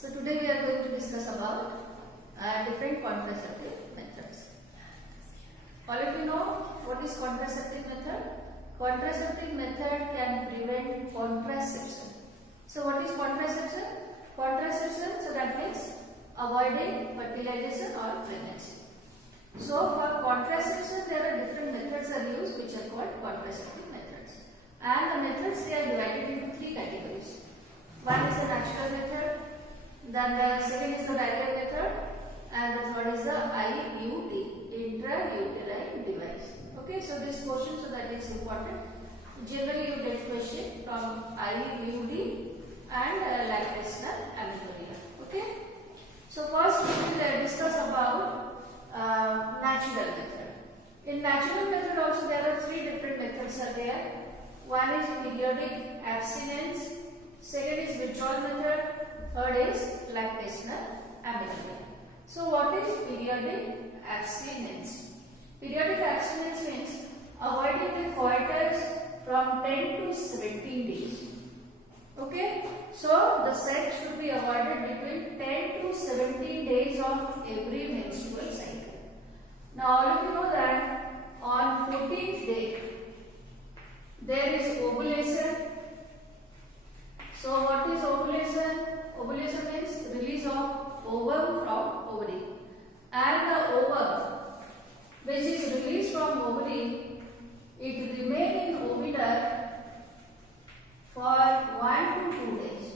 So today we are going to discuss about different contraceptive methods. All of you know what is contraceptive method? Contraceptive method can prevent contraception. So what is contraception? Contraception, so that means avoiding fertilization or pregnancy. So for contraception there are different methods are used which are called contraceptive methods. And the methods they are divided into three categories. One is the natural method, then the second is the barrier method, and the third is the IUD, intrauterine device. Okay, so this question, so that is important. Generally you get question from IUD and lactational amenorrhea. Okay, so first we will discuss about natural method. In natural method also there are three different methods are there. One is periodic abstinence, second is withdrawal method, third is lactational amenorrhea. So what is periodic abstinence? Periodic abstinence means avoiding the coitus from 10 to 17 days. Okay, so the sex should be avoided between 10 to 17 days of every menstrual cycle. Now all of you know that on 14th day there is ovulation. So what is ovulation? Ovulation means release of ovum from ovary. And the ovum which is released from ovary, it remains in oviduct for 1 to 2 days.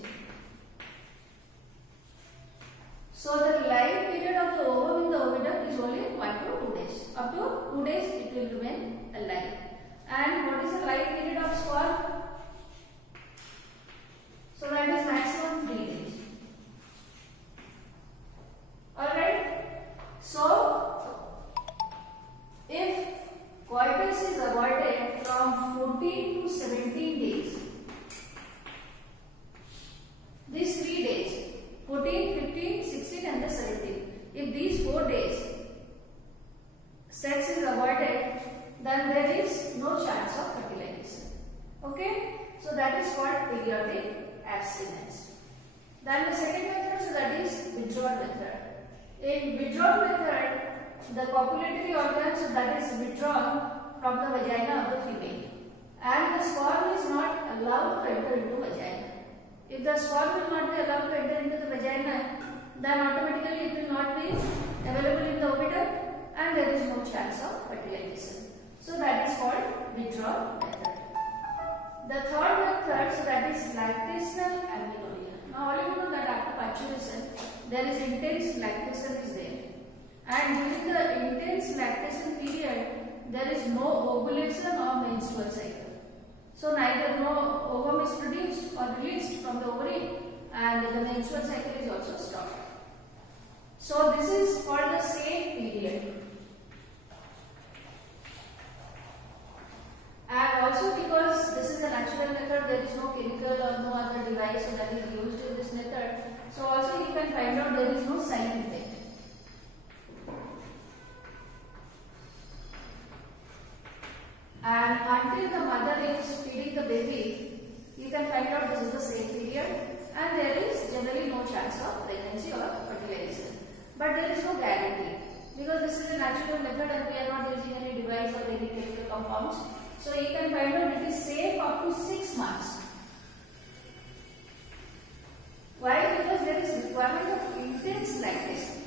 So the life period of the ovum in the oviduct is only 1 to 2 days. Up to 2 days it will remain alive. And what is the life period of sperm? So that is maximum 3 days. Alright. So if coitus is avoided from 14 to 17 days, these 3 days, 14, 15, 16 and the 17, if these 4 days sex is avoided, then there is no chance of fertilization. Okay, so that is called periodic abstinence. Then the second method, so that is withdrawal method. In withdrawal method, the copulatory organs that is withdrawn from the vagina of the female, and the sperm is not allowed to enter into vagina. If the sperm will not be allowed to enter into the vagina, then automatically it will not be available in the oviduct and there is no chance of fertilization. So that is called withdrawal method. The third method, so that is lactational amenorrhea. Now all of you know that after parturition there is intense lactation is there, and during the intense lactation period there is no ovulation or menstrual cycle. So neither no ovum is produced or released from the ovary, and the menstrual cycle is also stopped. So this is called the safe period. And also because this is a natural method, there is no chemical or no other device that is used in this method. So also you can find out there is no side effect. And until the mother is feeding the baby, you can find out this is the safe period, and there is generally no chance of pregnancy or fertilization. But there is no guarantee because this is a natural method and we are not using any device or any chemical compounds. So you can find out it is safe up to 6 months. Why? Because there is requirement of intense lactation.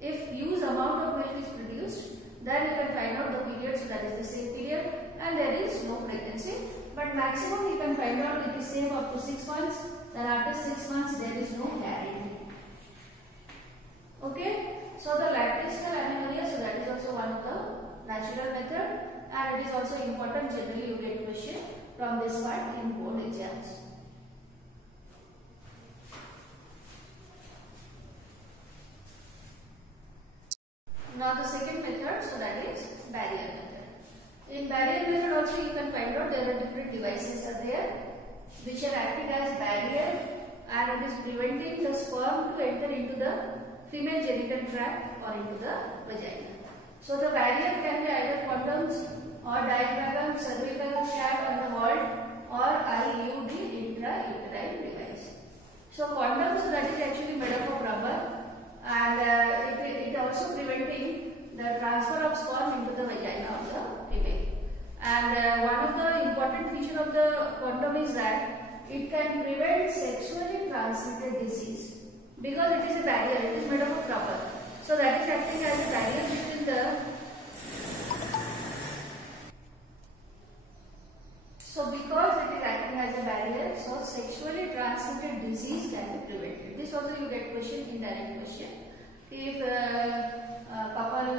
If huge amount of milk is produced, then you can find out the period, so that is the safe period, and there is no pregnancy. But maximum you can find out it is safe up to 6 months. Then after 6 months there is no guarantee. Okay. So the lactational amenorrhea, so that is also one of the natural method. And it is also important, generally you get question from this part in board exams. Now the second method, so that is barrier method. In barrier method also you can find out there are different devices are there which are acting as barrier, and it is preventing the sperm to enter into the female genital tract or into the vagina. So the barrier can be either condoms or diaphragm, cervical strap on the wall, or IUD, intrauterine device. So condom, so that is actually made up of rubber, and it also preventing the transfer of sperm into the vagina of the female. And one of the important feature of the condom is that it can prevent sexually transmitted disease because it is a barrier. It is made up of rubber, so that is acting as a barrier between the. So because it is acting as a barrier, so sexually transmitted disease can be prevented. This also you get question, indirect question. If a couple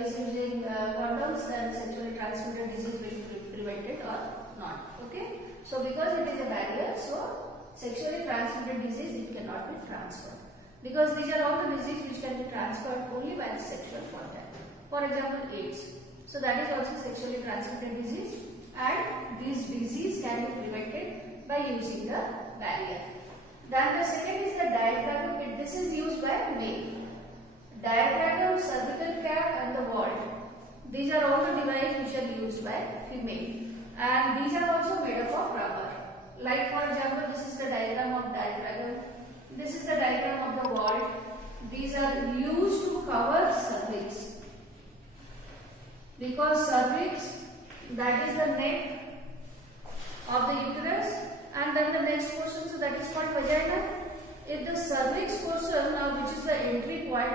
is using condoms, then sexually transmitted disease will be prevented or not. Okay. So because it is a barrier, so sexually transmitted disease it cannot be transferred. Because these are all the diseases which can be transferred only by the sexual contact. For example, AIDS. So that is also sexually transmitted disease, and this disease can be prevented by using the barrier. Then the second is the diaphragm. This is used by male. Diaphragm, cervical cap and the vault. These are all the devices which are used by female, and these are also made up of rubber. Like for example, this is the diagram of diaphragm. This is the diagram of the vault. These are used to cover cervix, because cervix, that is the neck of the uterus, and then the next portion, so that is called vagina. If the cervix portion, which is the entry point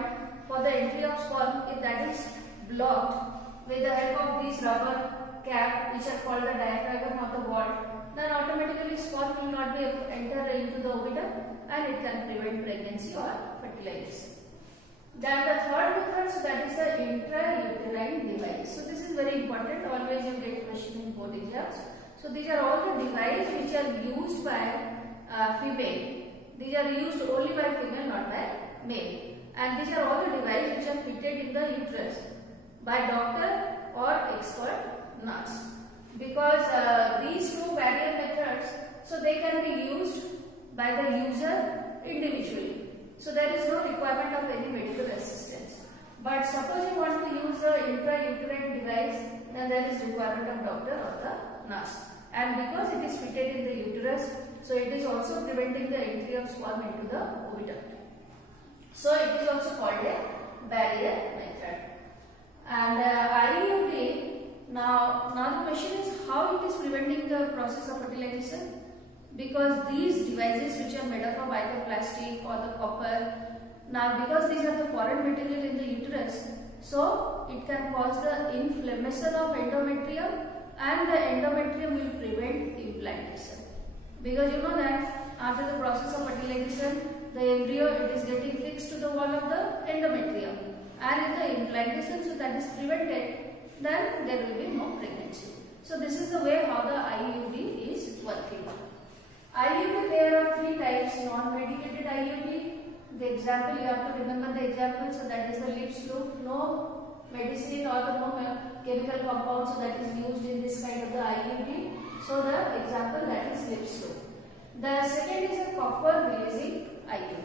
for the entry of sperm, if that is blocked with the help of these rubber cap, which are called the diaphragm of the vault, then automatically sperm will not be able to enter into the oviduct, and it can prevent pregnancy or fertilization. Then the third method, so that is the intrauterine device. So this is very important. Always you get question in board exams. So these are all the devices which are used by female. These are used only by female, not by male. And these are all the devices which are fitted in the uterus by doctor or expert nurse. Because these two barrier methods, so they can be used by the user individually. So there is no requirement of any medical assistance. But suppose you want to use the intrauterine device, then there is requirement of doctor or the nurse. And because it is fitted in the uterus, so it is also preventing the entry of sperm into the oviduct. So it is also called a barrier method. And IUD, now the question is how it is preventing the process of fertilization. Because these devices which are made up of either plastic or the copper, now because these are the foreign material in the uterus, so it can cause the inflammation of endometrium, and the endometrium will prevent implantation. Because you know that after the process of fertilization, the embryo, it is getting fixed to the wall of the endometrium, and if the implantation, so that is prevented, then there will be no pregnancy. So this is the way how the IUD is working. IUD, there are three types: non-medicated IUD. The example, you have to remember the example, so that is the lips loop, no medicine or the no chemical compound, so that is used in this kind of the IUD. So the example, that is lips loop. The second is a copper releasing IUD.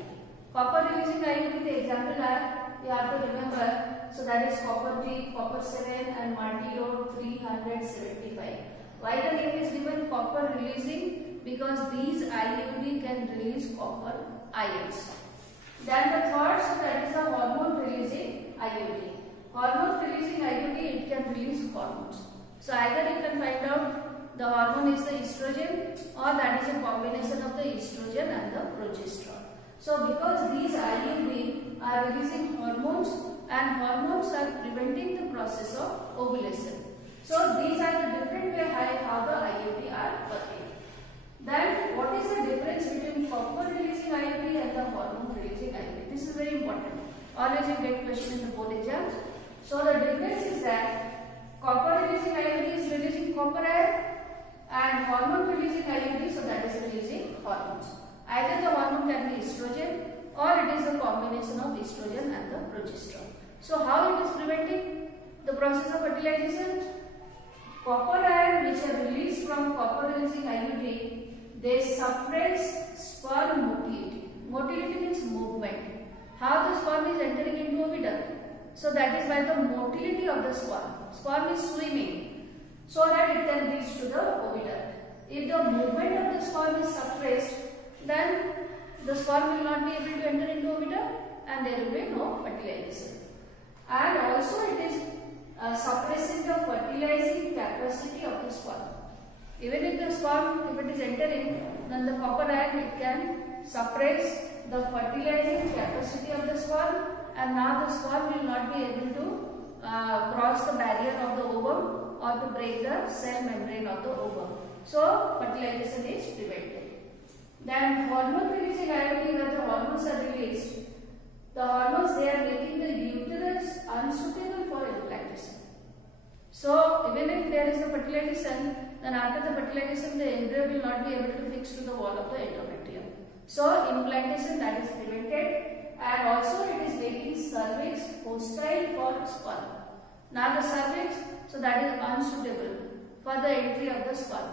Copper releasing IUD, the example are, you have to remember, so that is copper T, copper 7 and multi-load 375. Why the name is given copper releasing? Because these IUD can release copper ions. Then the third, so that is the hormone releasing IUD. Hormone releasing IUD, it can release hormones. So either you can find out the hormone is the estrogen, or that is a combination of the estrogen and the progesterone. So because these IUD are releasing hormones, and hormones are preventing the process of ovulation. So these are the different way how the IUD are working. Then what is the difference between copper releasing IUD and the hormone releasing IUD? This is very important. Always you get question in the board exams. So the difference is that copper releasing IUD is releasing copper ion, and hormone releasing IUD, so that is releasing hormones. Either the hormone can be estrogen, or it is a combination of estrogen and the progesterone. So how it is preventing the process of fertilization? Copper ion which are released from copper releasing IUD, they suppress sperm motility. Motility means movement. How the sperm is entering into oviduct? So that is by the motility of the sperm. Sperm is swimming so that it can reach to the oviduct. If the movement of the sperm is suppressed, then the sperm will not be able to enter into oviduct and there will be no fertilization. And also it is suppressing the fertilizing capacity of the sperm. Even if the sperm, if it is entering, then the copper ion, it can suppress the fertilizing capacity of the sperm, and now the sperm will not be able to cross the barrier of the ovum or to break the cell membrane of the ovum. So fertilization is prevented. Then hormone releasing IUD, where the hormones are released, the hormones, they are making the uterus unsuitable for implantation. So even if there is the fertilization, then after the fertilization the embryo will not be able to fix to the wall of the endometrium. So implantation, that is prevented, and also it is making cervix hostile for sperm. Now the cervix, so that is unsuitable for the entry of the sperm,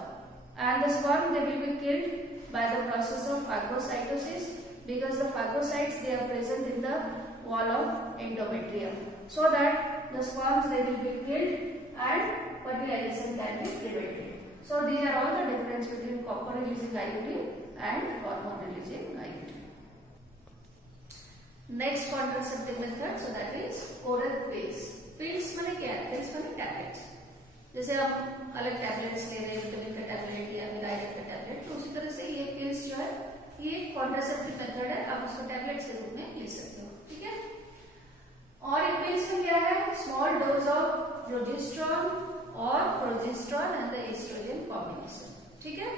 and the sperm, they will be killed by the process of phagocytosis, because the phagocytes, they are present in the wall of endometrium, so that the sperms, they will be killed and fertilization can be prevented. So these are all the difference between copper releasing IUD and hormone releasing IUD. Next contraceptive method, so that is oral pills. Pills माने क्या है? Pills माने tablets. जैसे आप अलग tablets ले रहे हो, विटामिन का टैबलेट या आयरन का टैबलेट, तो उसी तरह से ये पिल्स जो है, ये कॉन्ट्रासेप्टिव मेथड है, आप उसको टैबलेट्स के रूप में ले सकते हो. ठीक है. और इन पिल्स में क्या है? स्मॉल डोज ऑफ प्रोजेस्टेरॉन और progesterone and the estrogen combination. ठीक है.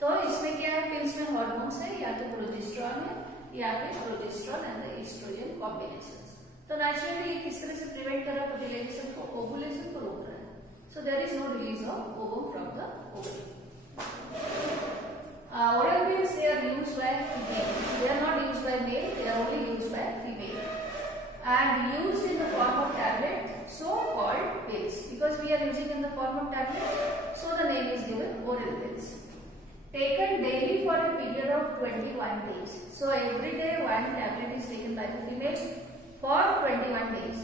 तो इसमें क्या है? पिल्स में हार्मोन्स है, या तो प्रोजेस्टेरॉन है या फिर progesterone and the estrogen combination. तो नेचुरली ये किस तरह से प्रिवेंट कर रहा है फर्टिलाइजेशन को? ओवुलेशन को रोक रहा है. So there is no release of ovum from the ovary. Oral pills, they are used by female. They are not used by male. They are only used by female, and used in the form of tablet, so called pills. Because we are using in the form of tablet, so the name is given oral pills. Taken daily for a period of 21 days. So every day one tablet is taken by the female for 21 days,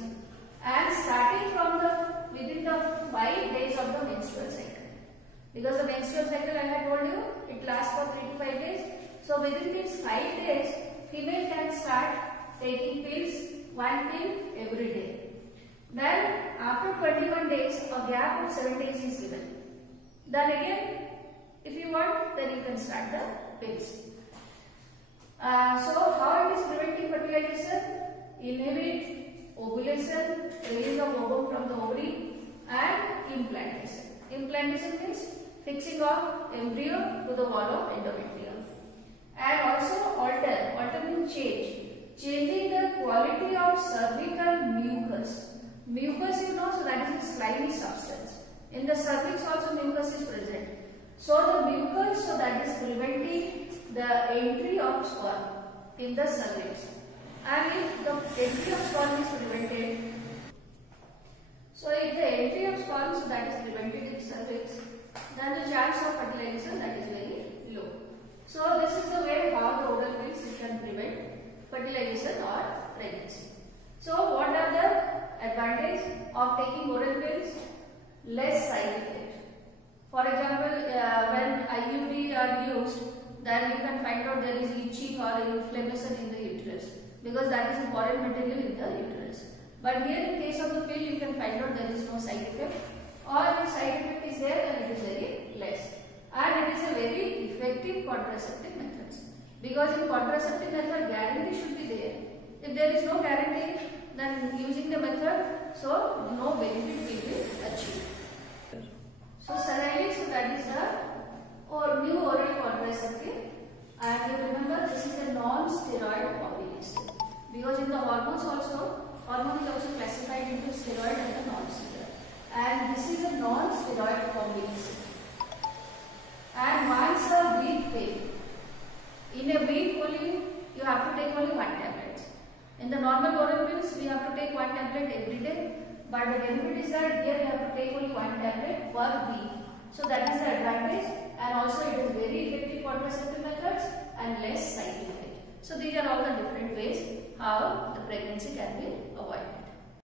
and starting from the within the 5 days of the menstrual cycle. Because the menstrual cycle, I had told you, it lasts for 3 to 5 days. So within these 5 days, female can start taking pills, one pill every day. Then after 21 days, a gap of 7 days is given. Then again, if you want, then you can start the pills. So how it is preventing fertilization? Inhibit ovulation, release of ovum from the ovary, and implantation. Implantation means fixing of embryo to the wall of endometrium. And also alter means changing the quality of cervical mucus. Mucus, you know, so that is a slimy substance. In the cervix also mucus is present. So the mucus, so that is preventing the entry of sperm in the cervix. And if the entry of sperm is prevented, so if the entry of sperm, so that is prevented in cervix, then the chance of fertilization, that is very low. So this is the way how the oral pills can prevent fertilization or pregnancy. So what are the advantages of taking oral pills? Less side effect. For example, when IUD are used, then you can find out there is itching or inflammation in the uterus, because that is a foreign material in the uterus. But here in case of the pill, you can find out there is no side effect, or if side effect is there, then it is very less. And it is a very effective contraceptive method, because in contraceptive method guarantee should be there. If there is no guarantee, then using the method, so no benefit will be achieved. So Cialis, so that is the new oral contraceptive, and you remember this is a non-steroid combination, because in the hormones also, hormone is also classified into steroid and the non-steroid, and this is a non-steroid combination. And once a week pill, in a week only you have to take only one tablet. In the normal oral pills we have to take one tablet every day, but the benefit is that here you have to take only one tablet per week. So that is the advantage, and also it is very effective contraceptive methods and less side effect. So these are all the different ways how the pregnancy can be avoided.